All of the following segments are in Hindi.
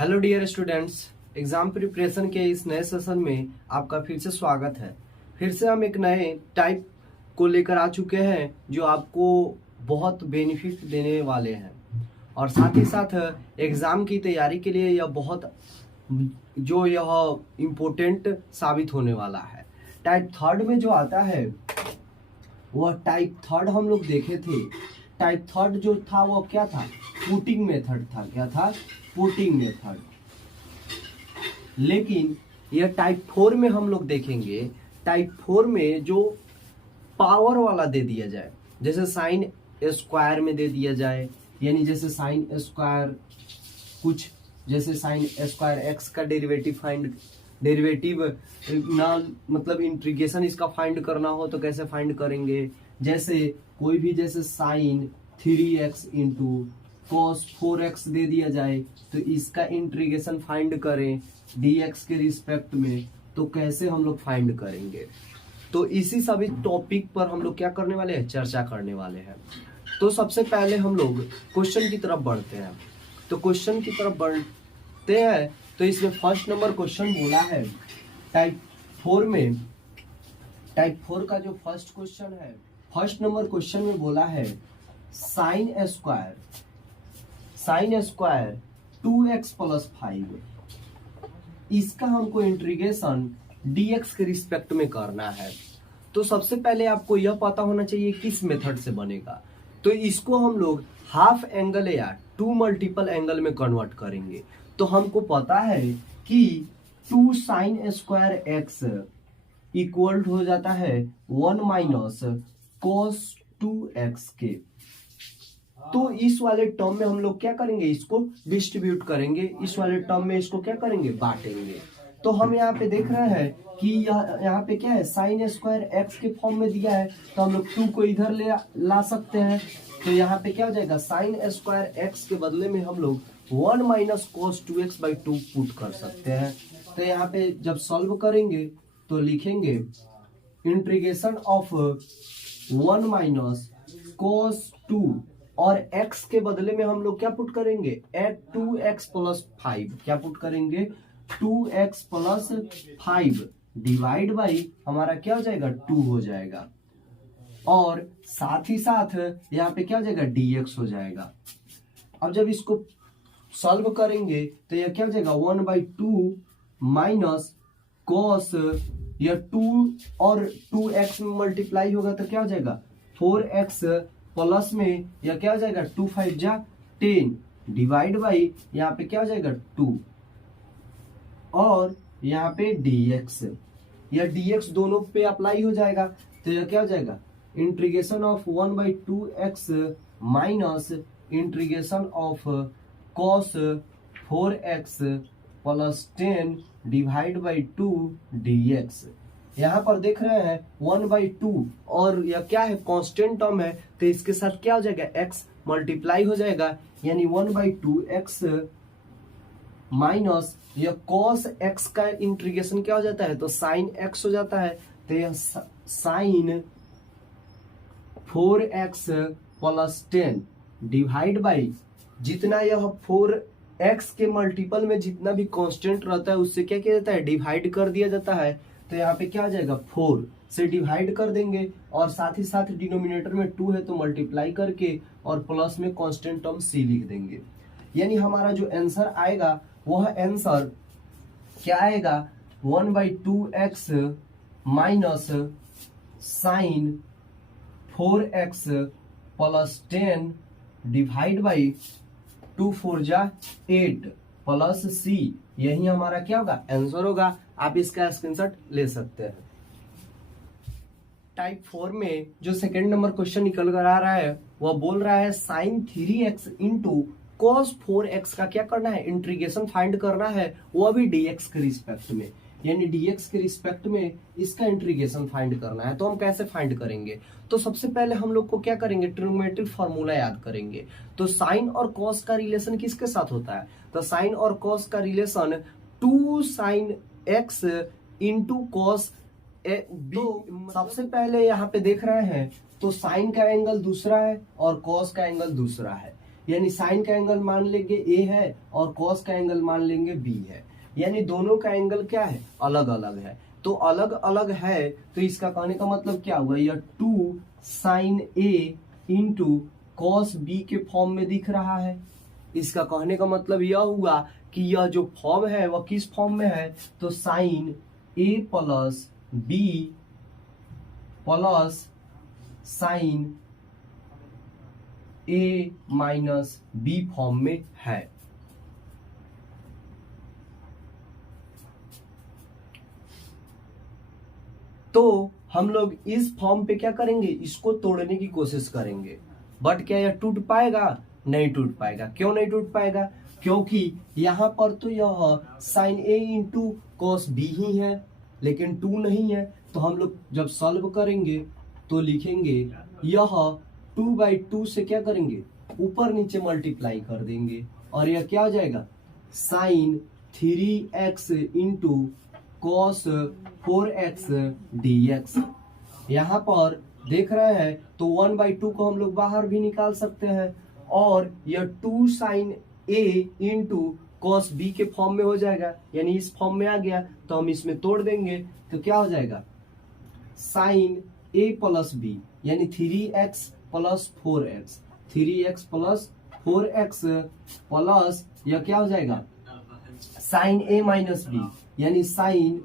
Hello dear students, exam preparation के इस नए सेशन में आपका फिर से स्वागत है। फिर से हम एक नए टाइप को लेकर आ चुके हैं जो आपको बहुत बेनिफिट देने वाले हैं और साथ ही साथ एग्जाम की तैयारी के लिए यह इम्पोर्टेंट साबित होने वाला है। टाइप थर्ड में जो आता है वह टाइप थर्ड हम लोग देखे थे। टाइप थर्ड जो था वो क्या था? पुटिंग मेथड था। क्या था? Putting method. लेकिन यह टाइप फोर में हम लोग देखेंगे। टाइप फोर में जो पावर वाला दे दिया जाए, जैसे साइन स्क्वायर में दे दिया जाए, यानी जैसे साइन स्क्वायर कुछ जैसे साइन स्क्वायर एक्स का डेरिवेटिव ना मतलब इंटीग्रेशन इसका फाइंड करना हो तो कैसे फाइंड करेंगे। जैसे कोई भी जैसे sign 3x into cos 4x दे दिया जाए तो इसका इंटीग्रेशन फाइंड करें dx के रिस्पेक्ट में, तो कैसे हम लोग फाइंड करेंगे। तो इसी सभी टॉपिक पर हम लोग क्या करने वाले हैं? चर्चा करने वाले हैं। तो सबसे पहले हम लोग क्वेश्चन की तरफ बढ़ते हैं। तो क्वेश्चन की तरफ बढ़ते हैं तो इसमें फर्स्ट नंबर क्वेश्चन बोला है टाइप फोर में। टाइप फोर का जो फर्स्ट क्वेश्चन है, फर्स्ट नंबर क्वेश्चन में बोला है साइन स्क्वायर 2x प्लस 5, इसका हमको इंटीग्रेशन dx के रिस्पेक्ट में करना है। तो सबसे पहले आपको यह पता होना चाहिए किस मेथड से बनेगा। तो इसको हम लोग हाफ एंगल या 2 मल्टीपल एंगल में कन्वर्ट करेंगे। तो हमको पता है कि 2 साइन स्क्वायर एक्स इक्वल हो जाता है 1 माइनस cos 2x के। तो इस वाले टर्म में हम लोग क्या करेंगे? इसको डिस्ट्रीब्यूट करेंगे। इस वाले टर्म में इसको क्या करेंगे? बांटेंगे। तो हम यहाँ पे देख रहे हैं कि यहाँ पे क्या है? साइन स्क्वायर एक्स के फॉर्म में दिया है तो हम लोग 2 को इधर ला सकते हैं। तो यहाँ पे क्या हो जाएगा? साइन स्क्वायर एक्स के बदले में हम लोग 1 minus cos 2x by 2 put कर सकते हैं। तो यहाँ पे जब सॉल्व करेंगे तो लिखेंगे इंटीग्रेशन ऑफ 1 माइनस cos 2 और x के बदले में हम लोग क्या पुट करेंगे? 2x plus 5। क्या पुट करेंगे? 2x प्लस 5 डिवाइड बाई हमारा क्या हो जाएगा? 2 हो जाएगा। और साथ ही साथ यहाँ पे क्या हो जाएगा? dx हो जाएगा। अब जब इसको सॉल्व करेंगे तो यह क्या हो जाएगा? 1/2 माइनस cos, यह 2 और 2x में मल्टीप्लाई होगा तो क्या हो जाएगा? 4x प्लस में यह क्या हो जाएगा? 2 5 जा 10 डिवाइड बाई यहाँ पे क्या हो जाएगा? 2 और यहाँ पे dx। यह dx दोनों पे अप्लाई हो जाएगा तो यह क्या हो जाएगा? Integration of 1/2x minus integration of cos 4x plus 10 divide by 2 dx। यहाँ पर देख रहे हैं 1/2 और यह क्या है? कांस्टेंट टर्म है तो इसके साथ क्या हो जाएगा? x मल्टीप्लाई हो जाएगा, यानी 1/2x माइनस यह cos x का इंटीग्रेशन क्या हो जाता है? तो sin x हो जाता है। तो यह sin 4x plus 10 divide by जितना यह 4x के मल्टीपल में जितना भी कांस्टेंट रहता है उससे क्या किया जाता है? डिवाइड कर दिया जाता है। तो यहाँ पे क्या आ जाएगा? 4 से डिवाइड कर देंगे और साथ ही साथ डिनोमिनेटर में 2 है तो मल्टीप्लाई करके और प्लस में कांस्टेंट टर्म c लिख देंगे। यानी हमारा जो आंसर आएगा वह आंसर क्या आएगा? 1/2x minus sine 4x plus 10 divide by 2 4 जा 8 प्लस c। यही हमारा क्या होगा? आंसर होगा। आप इसका स्क्रीनशॉट ले सकते हैं। टाइप 4 में जो सेकंड नंबर क्वेश्चन निकल कर आ रहा है वह बोल रहा है sign 3x into cos 4x का क्या करना है? इंटीग्रेशन फाइंड करना है, वो भी dx के रिस्पेक्ट में, यानी dx के रिस्पेक्ट में इसका इंटीग्रेशन फाइंड करना है। तो हम कैसे फाइंड करेंगे? तो सबसे पहले हम लोग को क्या करेंगे? ट्रिग्नोमेट्रिक फार्मूला याद करेंगे। तो साइन और cos का रिलेशन किसके साथ होता है? तो साइन और cos का relation 2 sine x into cos b। सबसे पहले यहाँ पे देख रहे हैं तो साइन का एंगल दूसरा है और cos का एंगल दूसरा है। यानी साइन का एंगल मान लेंगे ए है और कॉस का एंगल मान लेंगे बी है, यानी दोनों का एंगल क्या है, अलग अलग है। तो अलग अलग है तो इसका कहने का मतलब क्या हुआ, यह 2 sign A into cos B के फॉर्म में दिख रहा है। इसका कहने का मतलब यह हुआ कि यह जो फॉर्म है वह किस फॉर्म में है, तो sine A plus B plus sign A minus B form में है। तो हम लोग इस फॉर्म पे क्या करेंगे, इसको तोड़ने की कोशिश करेंगे, बट क्या यह टूट पाएगा, नहीं टूट पाएगा। क्यों नहीं टूट पाएगा, क्योंकि यहाँ पर तो यह sign A into cos B ही है, लेकिन 2 नहीं है। तो हम लोग जब सॉल्व करेंगे तो लिखेंगे यह 2/2 से क्या करेंगे, ऊपर नीचे मल्टीप्लाई कर देंगे, और यह क्या हो जाएगा, sign 3x into cos 4x dx। यहाँ पर देख रहे हैं तो 1/2 को हम लोग बाहर भी निकाल सकते हैं, और यह 2 sine a into cos B के फॉर्म में हो जाएगा, यानी इस फॉर्म में आ गया। तो हम इसमें तोड़ देंगे तो क्या हो जाएगा, साइन a प्लस बी यानी 3x plus 4x, 3x plus 4x plus यह क्या हो जाएगा, साइन a माइनस बी यानी sine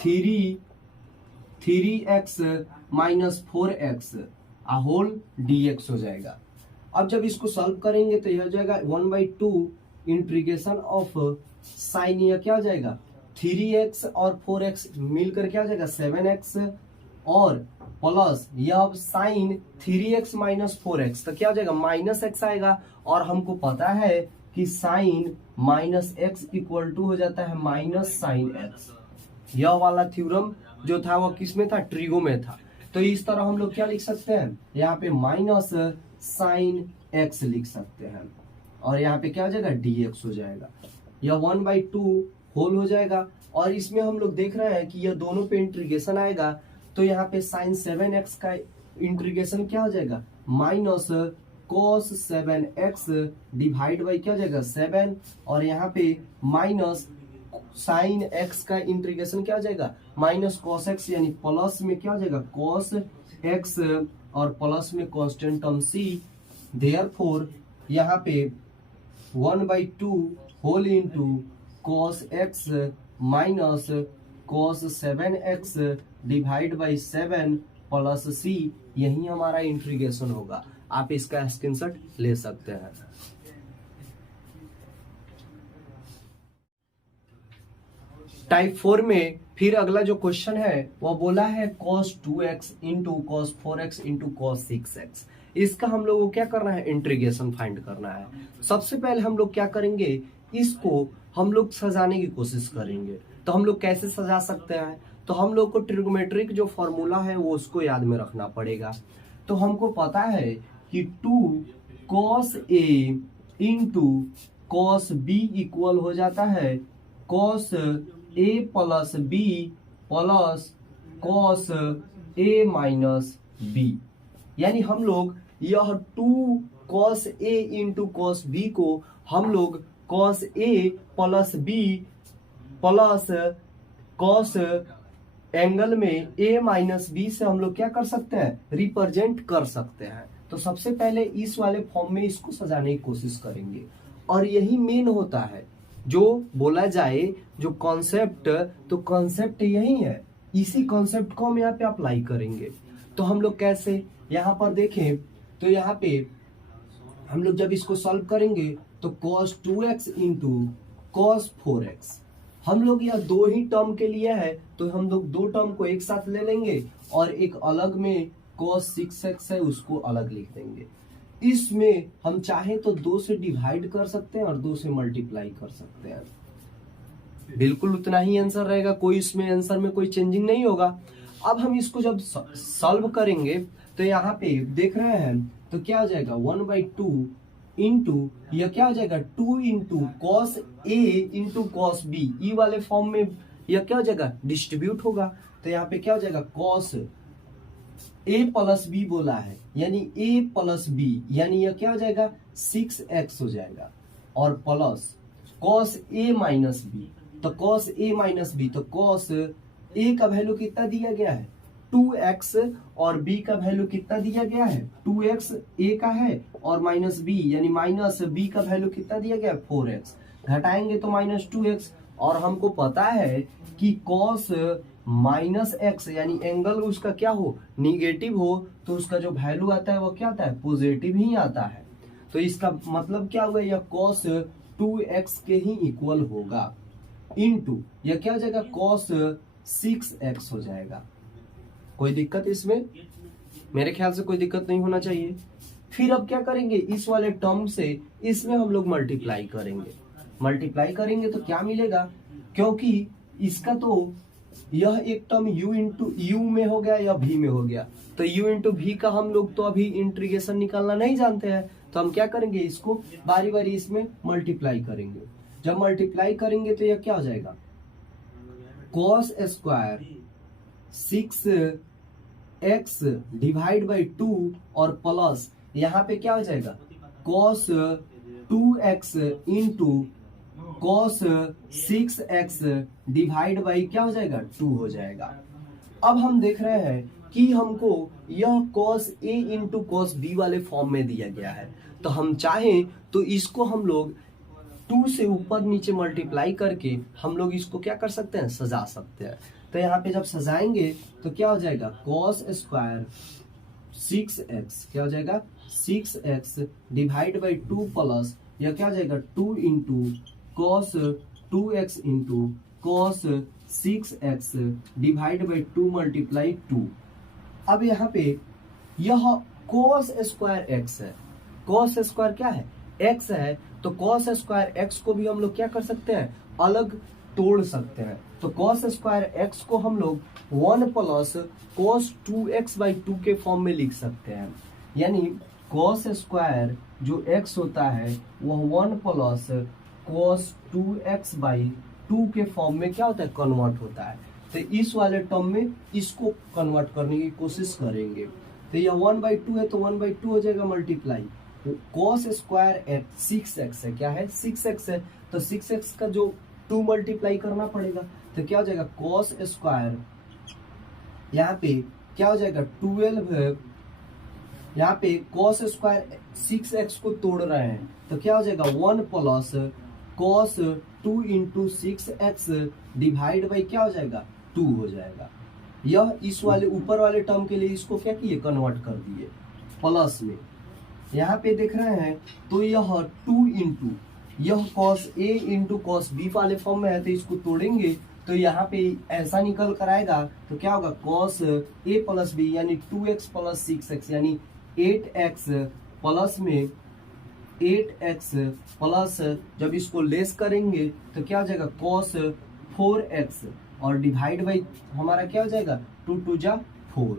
3x minus 4x whole dx हो जाएगा। अब जब इसको सॉल्व करेंगे तो यह हो जाएगा 1/2 इंटीग्रेशन ऑफ साइन, यह क्या हो जाएगा 3x और 4x मिलकर क्या हो जाएगा 7x, और प्लस यह साइन 3x माइनस 4x तो क्या हो जाएगा माइनस x आएगा, और हमको पता है कि sine minus x equal to हो जाता है माइनस साइन x। यह वाला थ्योरम जो था वो किस में था, ट्रिगो में था। तो इस तरह हम लोग क्या लिख सकते हैं, यहाँ पे माइनस साइन x लिख सकते हैं, और यहाँ पे क्या हो जाएगा dx हो जाएगा, यह 1/2 होल हो जाएगा। और इसमें हम लोग देख रहे हैं कि यह दोनों पे इंटीग्रेशन आएगा, तो यहाँ पे साइन 7x का इंटीग्रेशन क्या हो जाएगा, minus cos 7x divide by क्या हो जाएगा 7, और यहाँ पे माइनस साइन x का इंटीग्रेशन क्या हो जाएगा माइनस cos x, यानी प्लस में क्या हो जाएगा cos x और प्लस में कांस्टेंट टर्म c। देयरफॉर यहाँ पे 1/2 whole into cos x minus cos 7x divide by 7 plus c, यही हमारा इंटीग्रेशन होगा। आप इसका स्क्रीनशॉट ले सकते हैं। टाइप 4 में फिर अगला जो क्वेश्चन है वो बोला है cos 2x into cos 4x into cos 6x। इसका हम लोग को क्या करना है, इंटीग्रेशन फाइंड करना है। सबसे पहले हम लोग क्या करेंगे, इसको हम लोग सजाने की कोशिश करेंगे। तो हम लोग कैसे सजा सकते हैं, तो हम लोग को ट्रिग्नोमेट्रिक जो फॉर्मूला है वो उसको याद में रखना पड़ेगा। तो हमको पता है कि 2 cos a into cos b equal हो जाता है cos a plus b plus cos a minus b, यानी हम लोग यह 2 cos a into cos b को हम लोग cos a plus b plus cos angle में a माइनस b से हम लोग क्या कर सकते हैं, रिप्रेजेंट कर सकते हैं। तो सबसे पहले इस वाले फॉर्म में इसको सजाने की कोशिश करेंगे, और यही मेन होता है जो बोला जाए जो कॉन्सेप्ट, तो कॉन्सेप्ट यही है। इसी कॉन्सेप्ट को हम यहाँ पे अप्लाई करेंगे। तो हम लोग कैसे, यहाँ पर देखें तो यहाँ पे हम लोग जब इसको सॉल्व करेंगे तो cos 2x into cos 4x, हम लोग यह दो ही टर्म के लिए है, तो हम लोग दो टर्म को एक साथ ले लेंगे, और एक अलग में cos 6x है उसको अलग लिख देंगे। इसमें हम चाहे तो 2 से डिवाइड कर सकते हैं और 2 से मल्टीप्लाई कर सकते हैं, बिल्कुल उतना ही आंसर रहेगा, कोई इसमें आंसर में कोई चेंजिंग नहीं होगा। अब हम इसको जब सॉल्व करेंगे तो यहाँ पे देख रहे हैं तो क्या हो जाएगा 1/2 इंटू यह क्या हो जाएगा 2 into cos A into cos B, ई वाले फॉर्म में यह क्या हो जाएगा डिस्ट्रीब्यूट होगा। तो यहाँ पे क्या हो जाएगा cos ए प्लस बी बोला है, यानी ए प्लस बी, यानी यह क्या हो जाएगा 6x हो जाएगा, और plus cos A minus B, तो कॉस ए माइनस बी, तो कॉस ए का वैल्यू कितना दिया गया है 2x, और b का वैल्यू कितना दिया गया है 2x a का है, और माइनस b यानी माइनस b का वैल्यू कितना दिया गया है 4x, घटाएंगे तो माइनस 2x, और हमको पता है कि कॉस माइनस एक्स यानी एंगल उसका क्या हो निगेटिव हो, तो उसका जो वैल्यू आता है वो क्या आता है पॉजिटिव ही आता है। तो इसका मतलब क्या हुआ, यह कॉस 2x के ही इक्वल होगा, इनटू यह क्या हो जाएगा कॉस 6x हो जाएगा। कोई दिक्कत इसमें? मेरे ख्याल से कोई दिक्कत नहीं होना चाहिए। फिर अब क्या करेंगे, इस वाले टर्म से इसमें हम लोग मल्टीप्लाई करेंगे। मल्टीप्लाई करेंगे तो क्या मिलेगा, क्योंकि इसका तो यह एक टर्म u इंटू यू में हो गया या v में हो गया, तो u इंटू वी का हम लोग तो अभी इंटीग्रेशन निकालना नहीं जानते हैं, तो हम क्या करेंगे इसको बारी बारी इसमें मल्टीप्लाई करेंगे। जब मल्टीप्लाई करेंगे तो यह क्या हो जाएगा cos square 6x divide by 2 और प्लस यहाँ पे क्या हो जाएगा cos 2x into cos 6x divide by क्या हो जाएगा 2 हो जाएगा। अब हम देख रहे हैं कि हमको यह cos a into cos b वाले फॉर्म में दिया गया है, तो हम चाहें तो इसको हम लोग 2 से ऊपर नीचे मल्टीप्लाई करके हम लोग इसको क्या कर सकते हैं सजा सकते हैं। तो यहाँ पे जब सजाएंगे तो क्या हो जाएगा कॉस स्क्वायर 6x क्या हो जाएगा 6x डिवाइड बाई 2 प्लस यह क्या हो जाएगा 2 into cos 2x into cos 6x divide by 2 multiply 2। अब यहाँ पे यह कॉस स्क्वायर x है, कॉस स्क्वायर क्या है x है, तो कॉस स्क्वायर x को भी हम लोग क्या कर सकते हैं अलग तोड़ सकते हैं। तो कॉस स्क्वायर x को हम लोग 1 प्लस कॉस 2x बाई 2 के फॉर्म में लिख सकते हैं, यानी कॉस स्क्वायर जो x होता है वह 1 प्लस कॉस 2x बाई 2 के फॉर्म में क्या होता है कन्वर्ट होता है। तो इस वाले टर्म में इसको कन्वर्ट करने की कोशिश करेंगे, तो यह 1/2 है तो 1/2 हो जाएगा मल्टीप्लाई कॉस स्क्वायर 6x है, क्या है 6x है, तो 6x का जो 2 मल्टीप्लाई करना पड़ेगा, तो क्या हो जाएगा कॉस स्क्वायर यहाँ पे क्या हो जाएगा 12, यहाँ पे कॉस स्क्वायर 6x को तोड़ रहे हैं तो क्या हो जाएगा 1 plus cos 2 into 6x divide by क्या हो जाएगा 2 हो जाएगा। यह इस वाले ऊपर वाले टर्म के लिए इसको क्या किए कन्वर्ट कर दिए प्लस में। यहाँ पे देख रहे हैं तो यह 2 इंटू यह cos a into cos b वाले फॉर्म में है, तो इसको तोड़ेंगे तो यहाँ पे ऐसा निकल कर आएगा, तो क्या होगा कॉस a प्लस बी यानी 2x प्लस 6x यानी 8x प्लस में 8x प्लस जब इसको लेस करेंगे तो क्या हो जाएगा कॉस 4x और डिवाइड बाई हमारा क्या हो जाएगा 2 2 जा 4,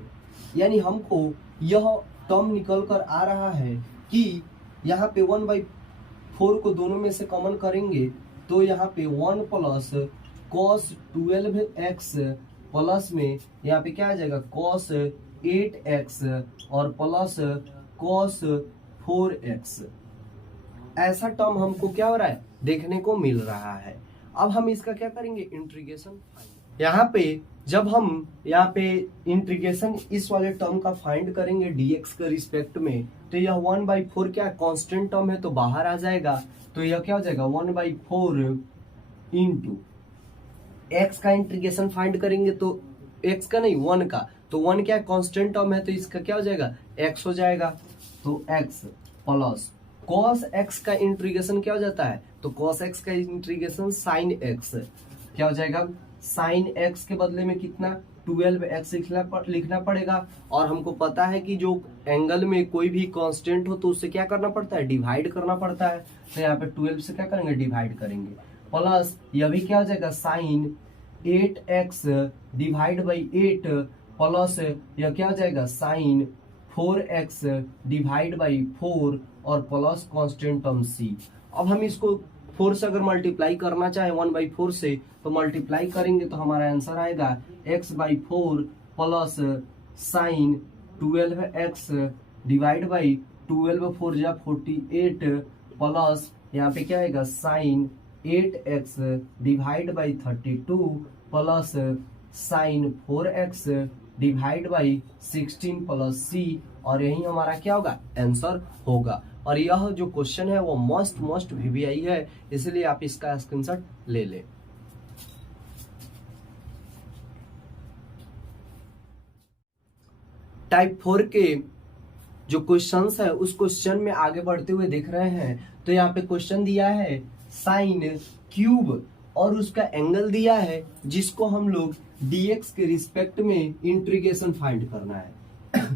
यानी हमको यह टर्म निकल कर आ रहा है कि यहाँ पे 1/4 को दोनों में से कॉमन करेंगे तो यहाँ पे 1 प्लस कॉस 12x प्लस में यहाँ पे क्या आ जाएगा कॉस 8x और प्लस कॉस 4x। ऐसा टर्म हमको क्या हो रहा है देखने को मिल रहा है। अब हम इसका क्या करेंगे इंटीग्रेशन। यहाँ पे जब हम यहाँ पे इंटीग्रेशन इस वाले टर्म का फाइंड करेंगे dx के रिस्पेक्ट में, तो यह 1/4 क्या कांस्टेंट टर्म है तो बाहर आ जाएगा, तो यह क्या हो जाएगा 1/4 इंटू x का इंटीग्रेशन फाइंड करेंगे तो x का नहीं 1 का, तो 1 क्या कांस्टेंट टर्म है तो इसका क्या हो जाएगा x हो जाएगा, तो x प्लस cos x का इंटीग्रेशन क्या हो जाता है तो cos x का इंटीग्रेशन sin x क्या हो जाएगा sin x के बदले में कितना 12x लिखना पड़ेगा, और हमको पता है कि जो एंगल में कोई भी कांस्टेंट हो तो उससे क्या करना पड़ता है डिवाइड करना पड़ता है, तो यहाँ पे 12 से क्या करेंगे डिवाइड करेंगे, प्लस यह भी क्या हो जाएगा sin 8x divide by 8 plus यह क्या हो जाएगा sin 4x डिवाइड बाई 4 और प्लस कांस्टेंट टर्म c। अब हम इसको 4 से अगर मल्टीप्लाई करना चाहे 1/4 से तो मल्टीप्लाई करेंगे तो हमारा आंसर आएगा x/4 plus sign 12x divide by 12 4 जा 48 प्लस यहाँ पे क्या आएगा sine 8x divide by 32 plus sine 4x divide by 16 plus c, और यही हमारा क्या होगा आंसर होगा। और यह जो क्वेश्चन है वो मोस्ट वीवीआई है, इसलिए आप इसका स्क्रीनशॉट ले लें। टाइप 4 के जो क्वेश्चंस है उस क्वेश्चन में आगे बढ़ते हुए देख रहे हैं, तो यहाँ पे क्वेश्चन दिया है साइन क्यूब और उसका एंगल दिया है जिसको हम लोग dx के रिस्पेक्ट में इंटीग्रेशन फाइंड करना है।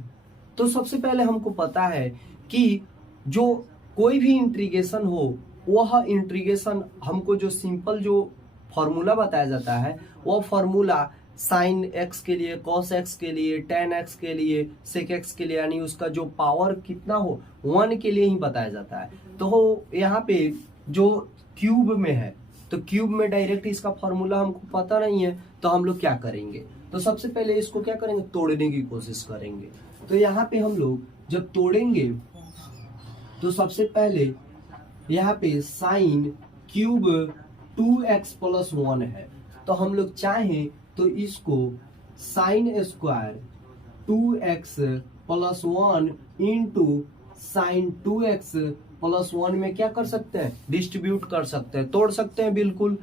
तो सबसे पहले हमको पता है कि जो कोई भी इंटीग्रेशन हो वह इंटीग्रेशन हमको जो सिंपल जो फॉर्मूला बताया जाता है वह फॉर्मूला साइन x के लिए, कॉस x के लिए, टेन x के लिए, सेक x के लिए, यानी उसका जो पावर कितना हो 1 के लिए ही बताया जाता है। तो यहाँ पे जो क्यूब में है तो क्यूब में डायरेक्ट इसका फॉर्मूला हमको पता नहीं है, तो हम लोग क्या करेंगे, तो सबसे पहले इसको क्या करेंगे तोड़ने की कोशिश करेंगे। तो यहाँ पे हम लोग जब तोड़ेंगे तो सबसे पहले यहाँ पे साइन क्यूब 2x प्लस 1 है, तो हम लोग चाहें तो इसको sine square 2x plus 1 into sine 2x plus 1 में क्या कर सकते हैं डिस्ट्रीब्यूट कर सकते हैं, तोड़ सकते हैं बिल्कुल।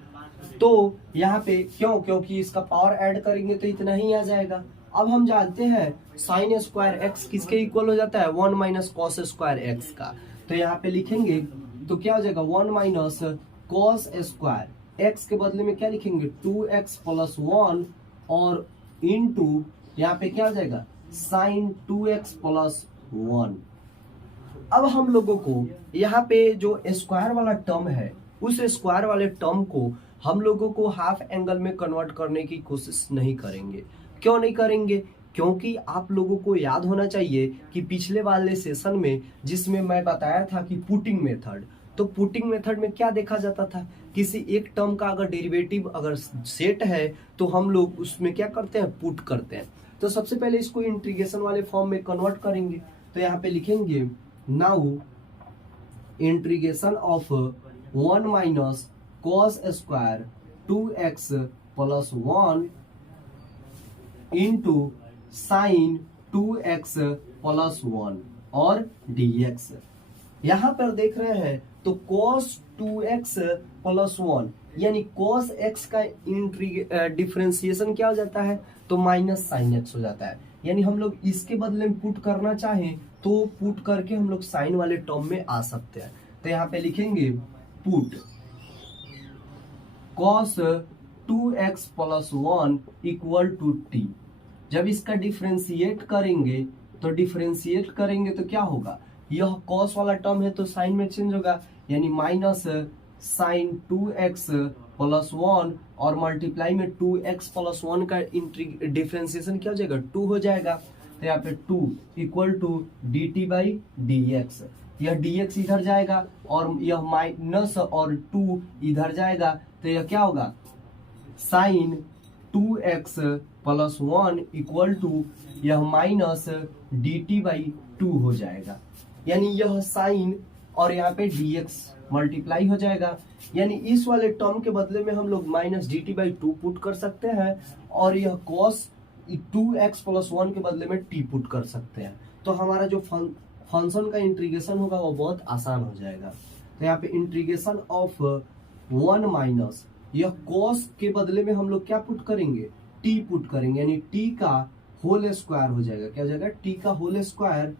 तो यहाँ पे क्योंकि इसका पावर ऐड करेंगे तो इतना ही आ जाएगा। अब हम जानते हैं साइन स्क्वायर x किसके इक्वल हो जाता है 1 माइनस कॉस स्क्वायर x का, तो यहाँ पे लिखेंगे तो क्या हो जाएगा 1 माइनस कॉस स्क्वायर x के बदले में क्या लिखेंगे 2x प्लस 1 और इनटू यहाँ पे क्या हो जाएगा साइन 2x प्लस 1। अब हम लोगों को यहाँ पे जो स्क्वायर वाला टर्म है उस स्क्वायर वाले टर्म को हम लोगों को हाफ एंगल में कन्वर्ट करने की कोशिश नहीं करेंगे। क्यों नहीं करेंगे, क्योंकि आप लोगों को याद होना चाहिए कि पिछले वाले सेशन में जिसमें मैं बताया था कि पुटिंग मेथड, तो पुटिंग मेथड में क्या देखा जाता था किसी एक टर्म का अगर डेरिवेटिव अगर सेट है तो हम लोग उसमें क्या करते हैं पुट करते हैं। तो सबसे पहले इसको इंटीग्रेशन वाले फॉर्म में कन्वर्ट करेंगे, तो यहाँ पे लिखेंगे now integration of 1 minus cos square 2x plus 1 into sine 2x plus 1 और dx। यहाँ पर देख रहे हैं तो cos 2x प्लस 1 यानी cos x का डिफरेंशिएशन क्या हो जाता है तो माइनस साइन x हो जाता है, यानी हम लोग इसके बदले में पुट करना चाहें तो पुट करके हम लोग साइन वाले टर्म में आ सकते हैं। तो यहाँ पे लिखेंगे put cos 2x plus 1 equal to t। जब इसका डिफरेंशिएट करेंगे तो क्या होगा, यह cos वाला टर्म है तो साइन में चेंज होगा, यानी माइनस साइन 2x प्लस 1 और मल्टीप्लाई में 2x प्लस 1 का डिफरेंशिएशन क्या हो जाएगा 2 हो जाएगा। तो यहाँ पे 2 equal to dt by dx, यह dx इधर जाएगा और यह माइनस और 2 इधर जाएगा, तो यह क्या होगा sine 2x plus 1 equal to यह माइनस dt बाई 2 हो जाएगा, यानी यह साइन और यहाँ पे dx मल्टीप्लाई हो जाएगा, यानी इस वाले टर्म के बदले में हम लोग माइनस dt बाई 2 पुट कर सकते हैं और यह cos 2x प्लस 1 के बदले में t पुट कर सकते हैं। तो हमारा जो फंक्शन का इंटीग्रेशन होगा वो बहुत आसान हो जाएगा। तो यहाँ पे इंटीग्रेशन ऑफ 1 माइनस यह cos के बदले में हम लोग क्या पुट करेंगे t पुट करेंगे, यानी t का होल स्क्वायर हो जाएगा, क्या हो जाएगा t का होल स्क्वायर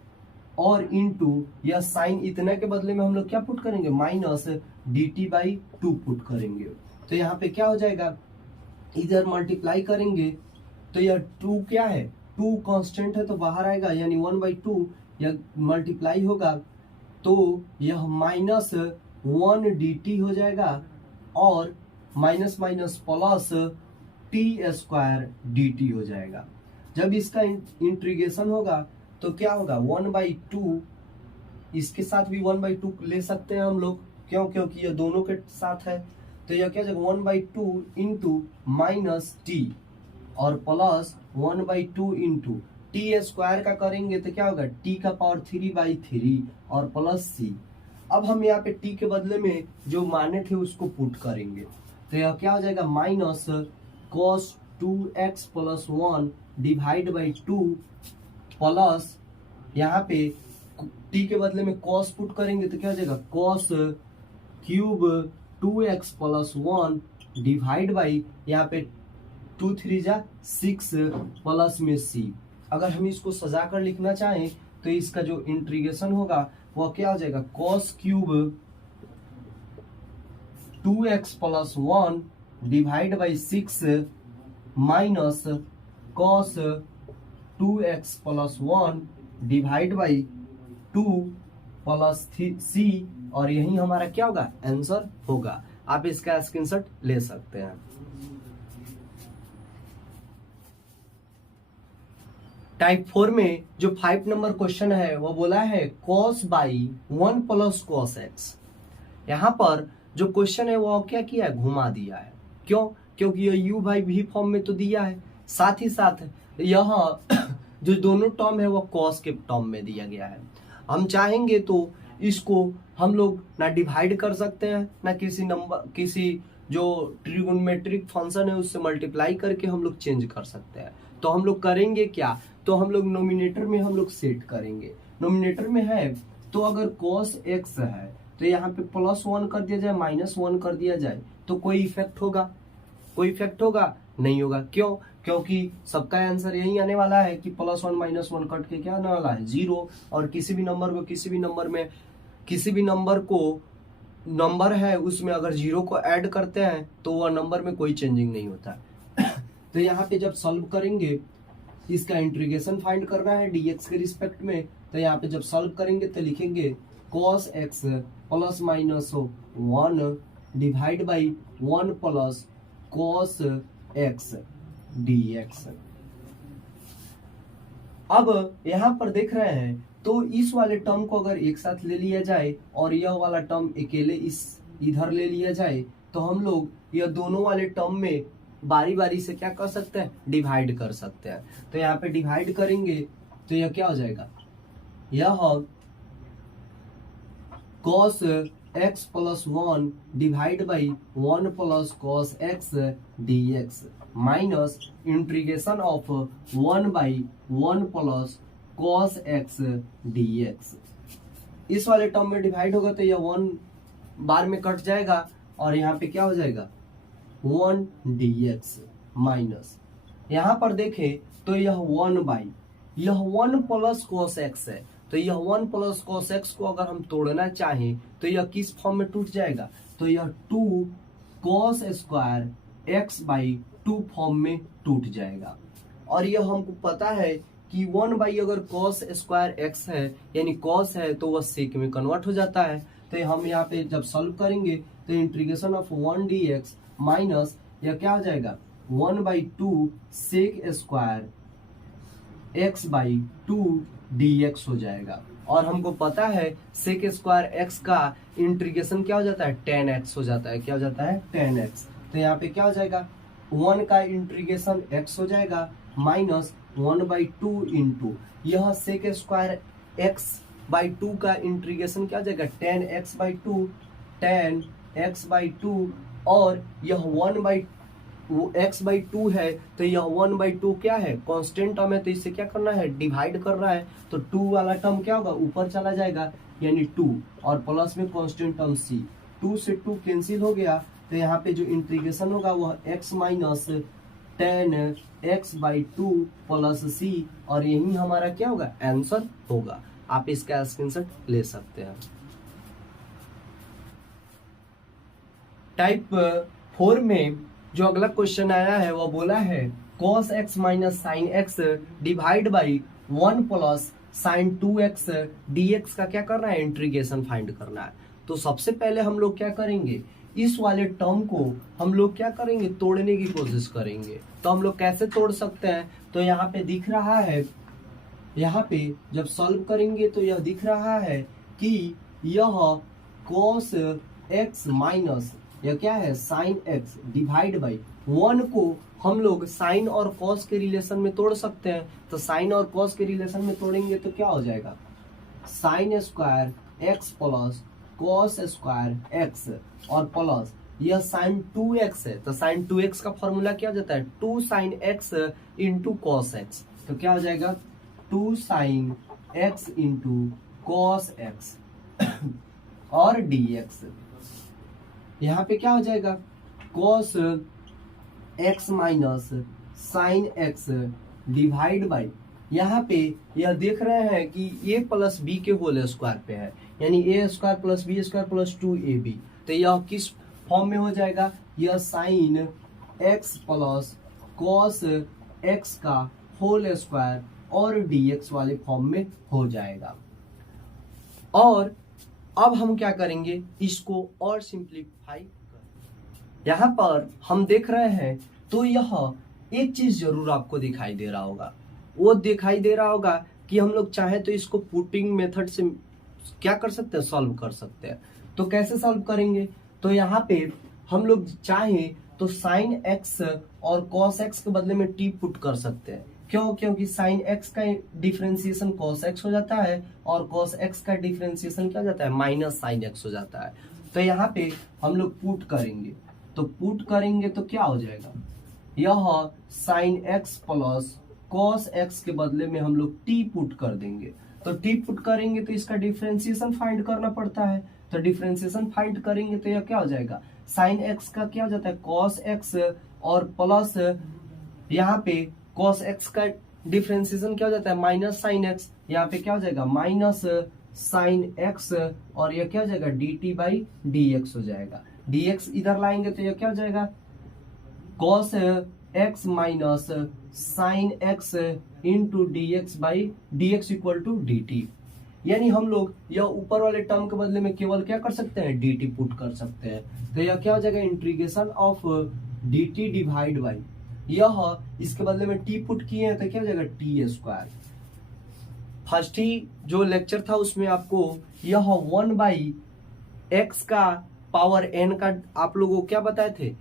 और इनटू यह साइन इतना के बदले में हम लोग क्या पुट करेंगे माइनस dt बाई 2 पुट करेंगे। तो यहाँ पे क्या हो जाएगा इधर मल्टीप्लाई करेंगे तो यह 2 क्या है 2 कांस्टेंट है तो बाहर आएगा, यानी 1/2 यह मल्टीप्लाई होगा तो यह माइनस 1 dt हो जाएगा और minus minus plus t square dt हो जाएगा। जब इसका इंटीग्रेशन होगा तो क्या होगा 1/2, इसके साथ भी 1/2 ले सकते हैं हम लोग, क्योंकि ये दोनों के साथ है, तो यह क्या जाएगा 1/2 इंटू माइनस टी और प्लस 1/2 इंटू टी स्क्वायर का करेंगे तो क्या होगा, टी का पावर 3/3 और प्लस सी। अब हम यहाँ पे टी के बदले में जो माने थे उसको पुट करेंगे, तो यह क्या हो जाएगा, minus cos 2x plus 1 divide by 2 plus यहाँ पे टी के बदले में कॉस पुट करेंगे तो क्या हो जाएगा, cos cube 2x plus 1 divide by यहाँ पे 2 3 जा 6 प्लस में सी। अगर हम इसको सजा कर लिखना चाहें तो इसका जो इंटीग्रेशन होगा वह क्या हो जाएगा, cos cube 2x plus 1 divide by 6 minus cos 2x plus 1 divide by 2 plus C, और यही हमारा क्या होगा, आंसर होगा। आप इसका स्क्रीनशॉट ले सकते हैं। टाइप 4 में जो 5 नंबर क्वेश्चन है वो बोला है cos by 1 plus cos x। यहाँ पर जो क्वेश्चन है वो क्या किया है, घुमा दिया है। क्यों, क्योंकि ये u बाई v फॉर्म में तो दिया है, साथ ही साथ यहाँ जो दोनों टर्म है वो cos के टर्म में दिया गया है। हम चाहेंगे तो इसको हम लोग ना डिवाइड कर सकते हैं, ना किसी जो ट्रिगोनोमेट्रिक फंक्शन है उससे मल्टीप्लाई करके हम लोग चेंज कर सकते हैं। तो हम लोग करेंगे क्या, तो हम लोग नोमिनेटर में हम लोग सेट करेंगे। नोमिनेटर में है तो अगर cos x है तो यहाँ पे +1 कर दिया जाए, -1 कर दिया जाए, तो कोई इफेक्ट होगा, कोई इफेक्ट होगा नहीं होगा। क्यों, क्योंकि सबका आंसर यही आने वाला है कि +1 -1 कट के क्या आने वाला है, 0। और किसी भी नंबर को नंबर है उसमें अगर 0 को ऐड करते हैं तो वह नंबर में कोई चेंजिंग नहीं होता। तो यहाँ पे जब सॉल्व करेंगे, इसका इंटीग्रेशन फाइंड करना है dx के रिस्पेक्ट में, तो यहाँ पे जब सॉल्व करेंगे तो लिखेंगे cos x plus minus 1 divide by 1 plus cos x dx। अब यहाँ पर देख रहे हैं तो इस वाले टर्म को अगर एक साथ ले लिया जाए और यह वाला टर्म अकेले इधर ले लिया जाए, तो हम लोग यह दोनों वाले टर्म में बारी बारी से क्या कर सकते हैं, डिवाइड कर सकते हैं। तो यहाँ पे डिवाइड करेंगे तो यह क्या हो जाएगा, यह cos x plus 1 divide by 1 plus cos x dx minus integration of 1 by 1 plus cos x dx। इस वाले टर्म में डिवाइड होगा तो यह 1 बार में कट जाएगा और यहाँ पे क्या हो जाएगा, 1 dx माइनस यहाँ पर देखें तो यह 1 बाई यह 1 प्लस cos x है, तो यह 1 प्लस cos x को अगर हम तोड़ना चाहें तो यह किस फॉर्म में टूट जाएगा, तो यह 2 cos square x by 2 form में टूट जाएगा। और यह हमको पता है कि 1 बाई अगर cos स्क्वायर x है यानी cos है तो वह sec में कन्वर्ट हो जाता है। तो हम यहाँ पे जब सॉल्व करेंगे तो इंटीग्रेशन ऑफ 1 dx माइनस यह क्या हो जाएगा, 1 by 2 sec square x by 2 dx हो जाएगा। और हमको पता है sec स्क्वायर x का इंटीग्रेशन क्या हो जाता है, 10x हो जाता है। क्या हो जाता है, 10x। तो यहाँ पे क्या हो जाएगा, 1 का इंटीग्रेशन x हो जाएगा माइनस 1 बाई 2 इंटू यह sec स्क्वायर x बाई 2 का इंटीग्रेशन क्या हो जाएगा, 10x बाई 2 10x बाई 2, और यह 1 बाई x बाई 2 है तो यह 1 बाई 2 क्या है, कांस्टेंट टर्म है, तो इससे क्या करना है, डिवाइड करना है। तो 2 वाला टर्म क्या होगा, ऊपर चला जाएगा यानी 2, और प्लस में कांस्टेंट टर्म c, 2 से 2 कैंसिल हो गया। तो यहाँ पे जो इंटीग्रेशन होगा वह x minus 10x by 2 plus c, और यही हमारा क्या होगा, आंसर होगा। आप इसका स्क्रीनशॉट ले सकते हैं। टाइप 4 में जो अगला क्वेश्चन आया है वो बोला है cos x minus sine x divide by 1 plus sine 2x dx का क्या करना है, इंटीग्रेशन फाइंड करना है। तो सबसे पहले हम लोग क्या करेंगे, इस वाले टर्म को हम लोग क्या करेंगे, तोड़ने की कोशिश करेंगे। तो हम लोग कैसे तोड़ सकते हैं, तो यहाँ पे दिख रहा है, यहाँ पे जब सॉल्व करेंगे तो यह दिख रहा है कि यह cos x माइनस यह क्या है, साइन x डिवाइड बाई 1 को हम लोग साइन और कॉस के रिलेशन में तोड़ सकते हैं। तो साइन और कॉस के रिलेशन में तोड़ेंगे तो क्या हो जाएगा, sine square x plus cos square x और प्लस यह साइन 2x है, तो साइन 2x का फॉर्मूला क्या हो जाता है, 2 sine X into cos X. तो क्या हो जाएगा, 2 sine X into cos X और dx। यहाँ पे क्या हो जाएगा, cos x minus sine X divide by, यहाँ पे यह देख रहे हैं कि a प्लस बी के होल स्क्वायर पे है, यानी a square plus B square plus 2ab। तो यह किस फॉर्म में हो जाएगा, यह sine x plus cos x का होल स्क्वायर और dx वाले फॉर्म में हो जाएगा। और अब हम क्या करेंगे, इसको और सिंप्लीफाई यहाँ पर हम देख रहे हैं। तो यह एक चीज जरूर आपको दिखाई दे रहा होगा, वो दिखाई दे रहा होगा कि हम लोग चाहे तो इसको पुटिंग मेथड से क्या कर सकते हैं, सॉल्व कर सकते हैं। तो कैसे सॉल्व करेंगे, तो यहाँ पे हम लोग चाहे तो साइन एक्स और कॉस एक्स के बदले में टी पुट कर सकते हैं। क्यों, क्योंकि साइन एक्स का डिफरेंशिएशन कॉस एक्स हो जाता है और कॉस एक्स का डिफरेंशिएशन क्या हो जाता है, माइनस साइन एक्स हो जाता है। तो यहाँ पे हम लोग पुट करेंगे, तो पुट करेंगे तो क्या हो जाएगा, यह sine x plus cos x के बदले में हम लोग टी पुट कर देंगे। तो टी पुट करेंगे तो इसका डिफरेंशिएशन फाइंड करना पड़ता है। तो डिफरेंशिएशन फाइंड करेंगे तो यह क्या हो जाएगा, साइन एक्स का क्या हो जाता है, कॉस एक्स और प्लस यहाँ पे कॉस एक्स का डिफरेंशिएशन क्या हो जाता है, माइनस साइन एक्स। यहाँ पे क्या हो जाएगा, माइनस साइन एक्स और यह क्या हो जाएगा, D T by D x हो जाएगा। dx इधर लाएंगे तो यह क्या हो जाएगा, cos x minus sine X into D X by D X equal to D T. यानी हम लोग यह ऊपर वाले टर्म के बदले में केवल क्या कर सकते हैं, डी टी पुट कर सकते हैं। तो यह क्या हो जाएगा, integration of D T divide by, यह इसके बदले में टी पुट किए हैं तो क्या हो जाएगा, टी स्क्वायर। फर्स्ट ही जो लेक्चर था उसमें आपको यह 1 x का पावर n का आप लोगों को क्या बताए थे,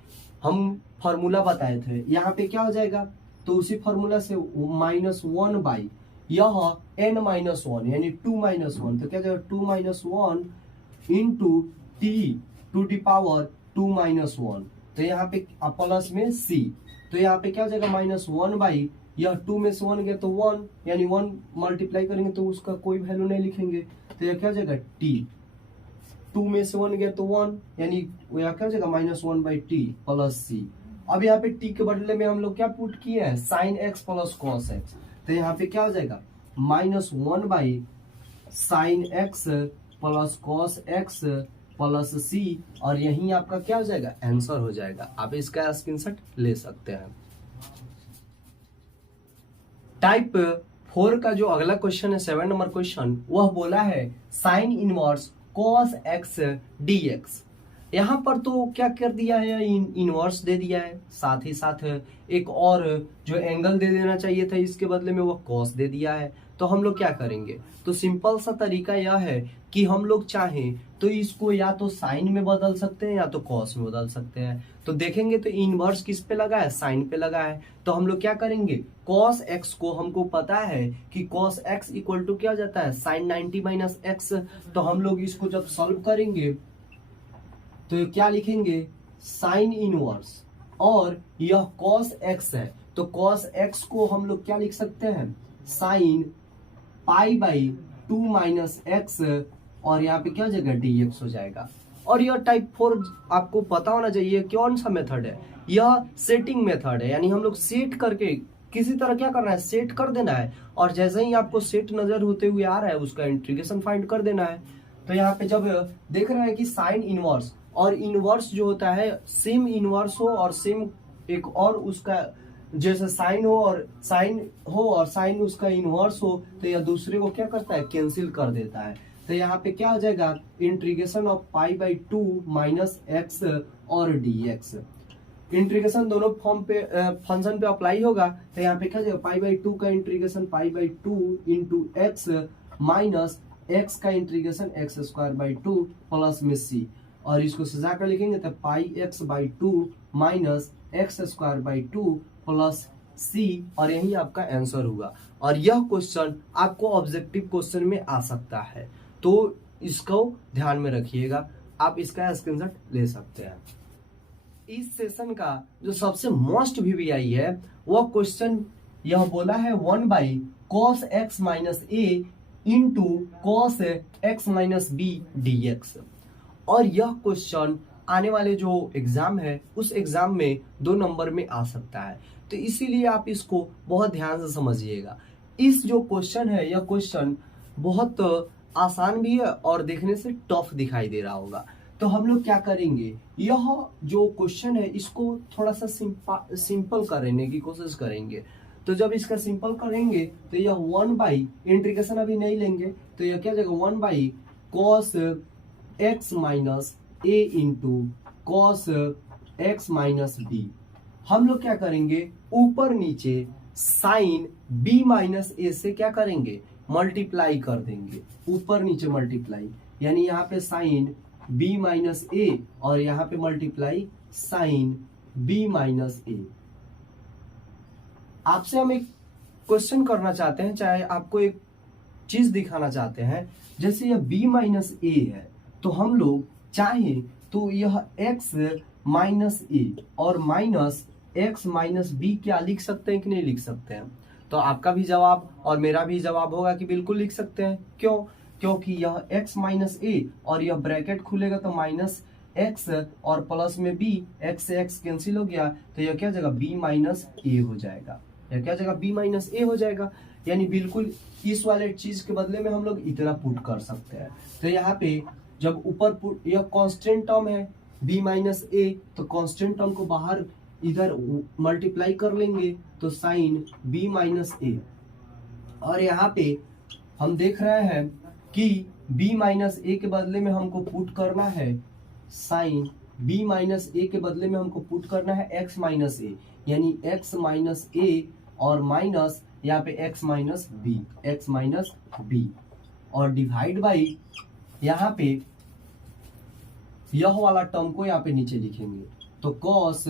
हम फॉर्मूला बताए थे। यहाँ पे क्या हो जाएगा, तो उसी फॉर्मूला से -1 यह n माइनस 1 यानी 2 माइनस 1, तो क्या जाएगा 2 minus 1 into t to the power 2 minus 1। तो यहाँ पे प्लस में c, तो यहाँ पे क्या हो जाएगा -1 यह 2 में से 1 गया तो 1, यानी 1 मल्टीप्लाई करेंगे तो उसका कोई वैल्यू नहीं लिखेंगे। तो यह क्या हो जाएगा t, 2 में से 1 गया तो 1, यानी यह क्या हो जाएगा -1/t प्लस c। अब यहाँ पे t के बदले में हम लोग क्या पुट किए हैं, sine x plus cos x। तो यहाँ पे क्या हो जाएगा -1 sine x plus cos x plus c, और यही आपका क्या हो जाएगा, आंसर हो जाएगा। आप इसका स्क्रीनशॉट ले सकते हैं। टाइप 4 का जो अगला क्वेश्चन है 7 नंबर क्वेश्चन, वह बोला है sine inverse cos x dx। यहाँ पर तो क्या कर दिया है, इनवर्स दे दिया है, साथ ही साथ एक और जो एंगल दे देना चाहिए था इसके बदले में वो cos दे दिया है। तो हम लोग क्या करेंगे, तो सिंपल सा तरीका यह है कि हम लोग चाहें तो इसको या तो साइन में बदल सकते हैं या तो cos में बदल सकते हैं। तो देखेंगे तो इनवर्स किस पे लगा है, साइन पे लगा है। तो हम लोग क्या करेंगे, cos x को हमको पता है कि cos x इक्वल टू क्या हो जाता है, साइन 90 माइनस एक्स। तो हम लोग इसको जब सॉल्व करेंगे तो क्या लिखेंगे, साइन इनवर्स, और यह cos x है तो cos x को हम लोग क्या लिख सकते हैं, साइन π/2 माइनस एक्स, और यहाँ पे क्या हो जाएगा, dx हो जाएगा। और यह टाइप 4 आपको पता होना चाहिए कौन सा मेथड है, यह सेटिंग मेथड है। यानी हम लोग सेट करके किसी तरह क्या करना है, सेट कर देना है, और जैसे ही आपको सेट नजर होते हुए आ रहा है उसका इंटीग्रेशन फाइंड कर देना है। तो यहाँ पे जब देख रहे हैं कि साइन इनवर्स और इनवर्स जो होता है सेम इनवर्स हो और सेम एक और उसका जैसे साइन हो और साइन उसका इनवर्स हो, तो यह दूसरे को क्या करता है, कैंसिल कर देता है। तो यहाँ पे क्या हो जाएगा, इंटीग्रेशन ऑफ π/2 माइनस एक्स और dx। इंटीग्रेशन दोनों फॉर्म पे फंक्शन पे अप्लाई होगा। तो यहाँ पे क्या हो जाएगा, π/2 का integration π/2 into x minus x का इंटीग्रेशन x² 2 प्लस में c, और इसको सजा कर लिखेंगे तो pi x by 2 minus x square by 2 plus C, और यही आपका आंसर हुआ। और यह क्वेश्चन आपको ऑब्जेक्टिव क्वेश्चन में आ सकता है, तो इसको ध्यान में रखिएगा, आप इसका स्क्रीनशॉट ले सकते हैं। इस सेशन का जो सबसे मोस्ट वीवीआई है वह क्वेश्चन यह बोला है 1 by cos x minus A into cos x minus b d x. और यह क्वेश्चन आने वाले जो एग्जाम है उस एग्जाम में 2 नंबर में आ सकता है, तो इसीलिए आप इसको बहुत ध्यान से समझिएगा। इस जो क्वेश्चन है यह क्वेश्चन बहुत आसान भी है और देखने से टफ दिखाई दे रहा होगा। तो हम लोग क्या करेंगे, यह जो क्वेश्चन है इसको थोड़ा सा सिंपल करने की कोशिश करेंगे। तो जब इसका सिंपल करेंगे तो यह 1 बाई इंटीग्रेशन अभी नहीं लेंगे, तो यह क्या जाएगा 1 by cos x minus A into cos x minus b. हम लोग क्या करेंगे, ऊपर नीचे साइन बी माइनस ए से क्या करेंगे, मल्टीप्लाई कर देंगे, ऊपर नीचे मल्टीप्लाई, यानी यहाँ पे साइन बी माइनस ए और यहाँ पे मल्टीप्लाई साइन बी माइनस ए। आपसे हम एक क्वेश्चन करना चाहते हैं, चाहे आपको एक चीज दिखाना चाहते हैं, जैसे यह b माइनस ए है तो हम लोग चाहे तो यह x माइनस ए और माइनस x माइनस बी क्या लिख सकते हैं कि नहीं लिख सकते हैं। तो आपका भी जवाब और मेरा भी जवाब होगा कि बिल्कुल लिख सकते हैं। क्यों, क्योंकि यह x माइनस ए और यह ब्रैकेट खुलेगा तो माइनस x और प्लस में b, x से x कैंसिल हो गया तो यह क्या जाएगा b माइनस ए हो जाएगा, यह क्या जाएगा b माइनस ए हो जाएगा। यानी बिल्कुल इस वाले चीज के बदले में हम लोग इतना पुट कर सकते हैं। तो यहाँ पे जब ऊपर पुट, यह कांस्टेंट टर्म है b माइनस ए, तो कांस्टेंट टर्म को बाहर इधर मल्टीप्लाई कर लेंगे तो साइन b माइनस ए, और यहाँ पे हम देख रहे हैं कि b माइनस ए के बदले में हमको पुट करना है साइन b माइनस ए के बदले में हमको पुट करना है x माइनस ए, यानी x माइनस ए और माइनस यहाँ पे x minus b, x minus B, और डिवाइड बाई यहाँ पे यह वाला टर्म को यहाँ पे नीचे लिखेंगे तो cos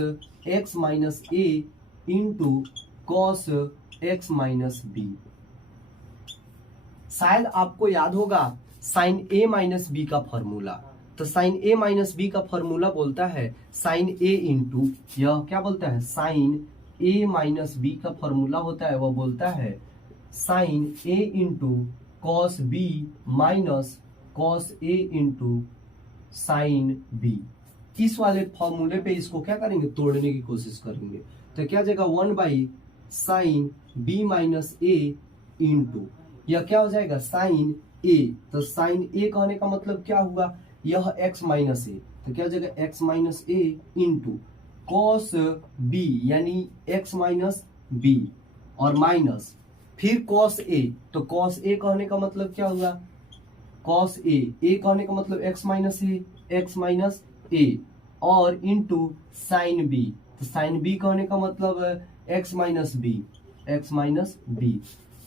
x माइनस ए into cos x minus B. शायद आपको याद होगा साइन ए माइनस बी का फॉर्मूला, तो साइन ए माइनस बी का फॉर्मूला बोलता है साइन ए इंटू, यह क्या बोलता है साइन ए माइनस बी का फॉर्मूला होता है वह बोलता है sine A into cos B minus cos A into sine B. इस वाले फॉर्मूले पे इसको क्या करेंगे, तोड़ने की कोशिश करेंगे। तो क्या जाएगा 1 by sine b minus A into, यह क्या हो जाएगा साइन ए, तो साइन ए कहने का मतलब क्या हुआ, यह x माइनस ए, तो क्या हो जाएगा x माइनस ए इंटू कॉस बी यानी x माइनस बी और माइनस फिर कॉस ए, तो कॉस ए कहने का मतलब क्या हुआ, कॉस ए, ए कहने का मतलब x minus a, x minus a, और इंटू साइन बी, तो साइन बी कहने का मतलब x minus b, x minus B.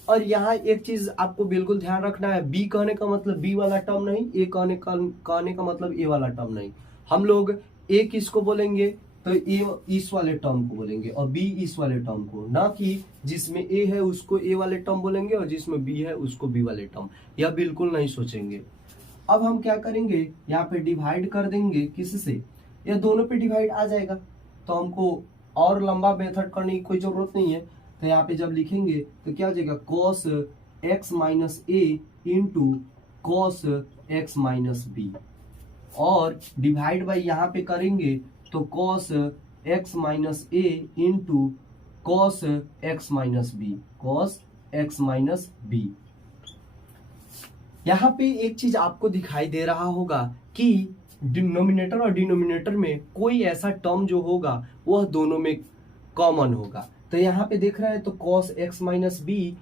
और यहाँ एक चीज आपको बिल्कुल ध्यान रखना है, b कहने का मतलब b वाला टर्म नहीं, a कहने का मतलब a वाला टर्म नहीं। हम लोग a किसको बोलेंगे, तो a इस वाले टर्म को बोलेंगे और b इस वाले टर्म को, ना कि जिसमें a है उसको a वाले टर्म बोलेंगे और जिसमें b है उसको b वाले टर्म, यह बिल्कुल नहीं सोचेंगे। अब हम क्या करेंगे, यहाँ पे डिवाइड कर देंगे किससे, यह दोनों पे डिवाइड आ जाएगा, तो हमको और लंबा मेथड करने की कोई जरूरत नहीं है। तो यहाँ पे जब लिखेंगे तो क्या हो जाएगा cos x माइनस ए into cos x minus B, और डिवाइड बाई यहाँ पे करेंगे तो cos x माइनस ए into cos x minus B, cos x minus B. यहाँ पे एक चीज आपको दिखाई दे रहा होगा कि डिनोमिनेटर और डिनोमिनेटर में कोई ऐसा टर्म जो होगा वह दोनों में कॉमन होगा। तो यहाँ पे देख रहे हैं तो cos x minus b,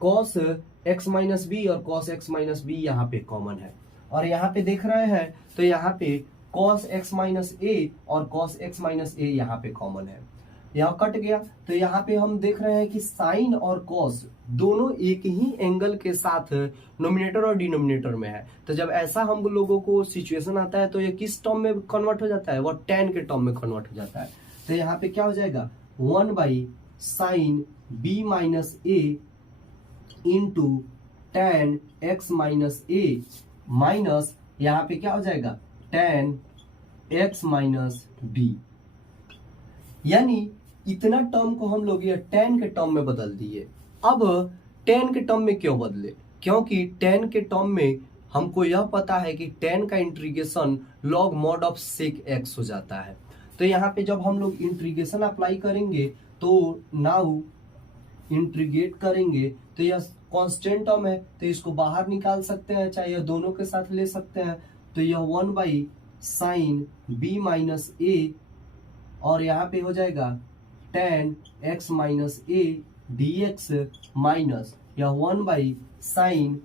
cos x minus B और cos x माइनस बी यहाँ पे कॉमन है, और यहाँ पे देख रहे हैं तो यहाँ पे cos x माइनस ए और cos x माइनस ए यहाँ पे कॉमन है। यहाँ कट गया, तो यहाँ पे हम देख रहे हैं कि साइन और कॉस दोनों एक ही एंगल के साथ नोमिनेटर और डिनोमिनेटर में है। तो जब ऐसा हम लोगों को सिचुएशन आता है तो ये किस टर्म में कन्वर्ट हो जाता है, वो tan के टर्म में कन्वर्ट हो जाता है। तो यहाँ पे क्या हो जाएगा 1/sin b माइनस ए इंटू tan x माइनस ए माइनस यहाँ पे क्या हो जाएगा tan x माइनस बी। यानी इतना टर्म को हम लोग ये tan के टर्म में बदल दिए। अब tan के टर्म में क्यों बदले, क्योंकि tan के टर्म में हमको यह पता है कि tan का integration log mod of sec x हो जाता है। तो यहाँ पे जब हम लोग इंटीग्रेशन अप्लाई करेंगे तो नाउ इंटीग्रेट करेंगे तो यह कांस्टेंट टर्म है, तो इसको बाहर निकाल सकते हैं, चाहे यह दोनों के साथ ले सकते हैं। तो यह 1/sin b माइनस ए और यहाँ पे हो जाएगा tan x माइनस ए dx माइनस यह 1/sin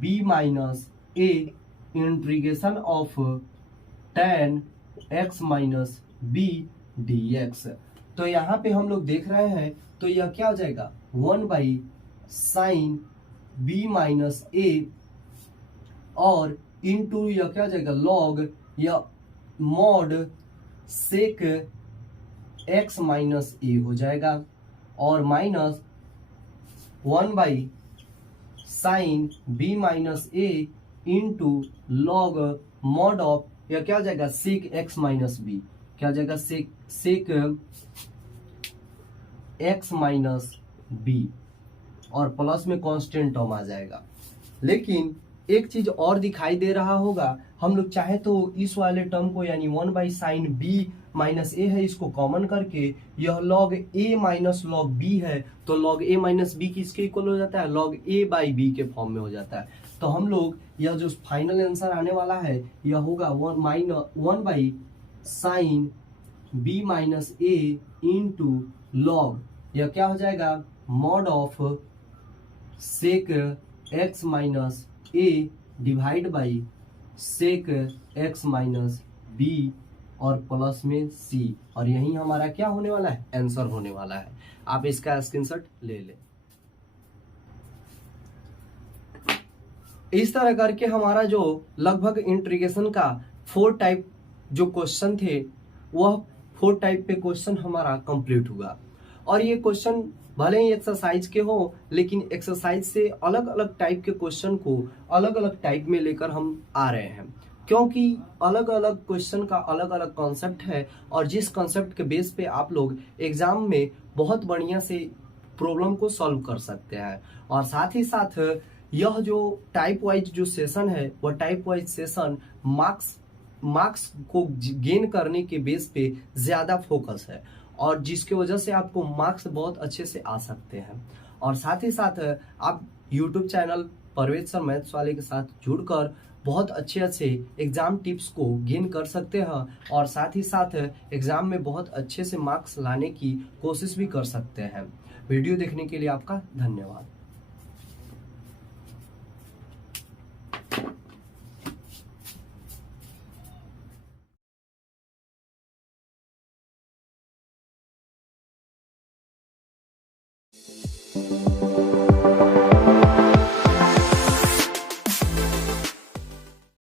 b minus a integration of tan x minus b dx। तो यहाँ पे हम लोग देख रहे हैं तो यह क्या हो जाएगा 1/sin b माइनस ए और इंटू यह क्या हो जाएगा log या mod sec x माइनस ए हो जाएगा और minus 1/sin b minus A into log mod of यह क्या हो जाएगा sec x माइनस बी, क्या हो जाएगा sec x माइनस बी और प्लस में कांस्टेंट टर्म आ जाएगा। लेकिन एक चीज और दिखाई दे रहा होगा, हम लोग चाहे तो इस वाले टर्म को यानी 1/sin b माइनस ए है इसको कॉमन करके यह log a minus log b है, तो log a माइनस b किसके इक्वल हो जाता है log a बाई b के फॉर्म में हो जाता है। तो हम लोग यह जो फाइनल आंसर आने वाला है यह होगा 1/sin b माइनस ए इंटू log यह क्या हो जाएगा mod of sec x minus a divide by sec x minus B और प्लस में c, और यही हमारा क्या होने वाला है आंसर होने वाला है। आप इसका स्क्रीनशॉट ले लें। इस तरह करके हमारा जो लगभग इंटीग्रेशन का 4 टाइप जो क्वेश्चन थे वह 4 टाइप पे क्वेश्चन हमारा कंप्लीट हुआ। और ये क्वेश्चन भले ही एक्सरसाइज के हो लेकिन एक्सरसाइज से अलग अलग टाइप के क्वेश्चन को अलग अलग टाइप में लेकर हम आ रहे हैं, क्योंकि अलग अलग क्वेश्चन का अलग अलग कॉन्सेप्ट है और जिस कॉन्सेप्ट के बेस पे आप लोग एग्जाम में बहुत बढ़िया से प्रॉब्लम को सॉल्व कर सकते हैं। और साथ ही साथ यह जो टाइप वाइज जो सेशन है वह टाइप वाइज सेशन मार्क्स को गेन करने के बेस पे ज्यादा फोकस है और जिसकी वजह से आपको मार्क्स बहुत अच्छे से आ सकते हैं। और साथ ही साथ आप YouTube channel Parvez sir maths वाले के साथ जुड़कर बहुत अच्छे एग्जाम टिप्स को गेन कर सकते हैं और साथ ही साथ एग्जाम में बहुत अच्छे से मार्क्स लाने की कोशिश भी कर सकते हैं। वीडियो देखने के लिए आपका धन्यवाद।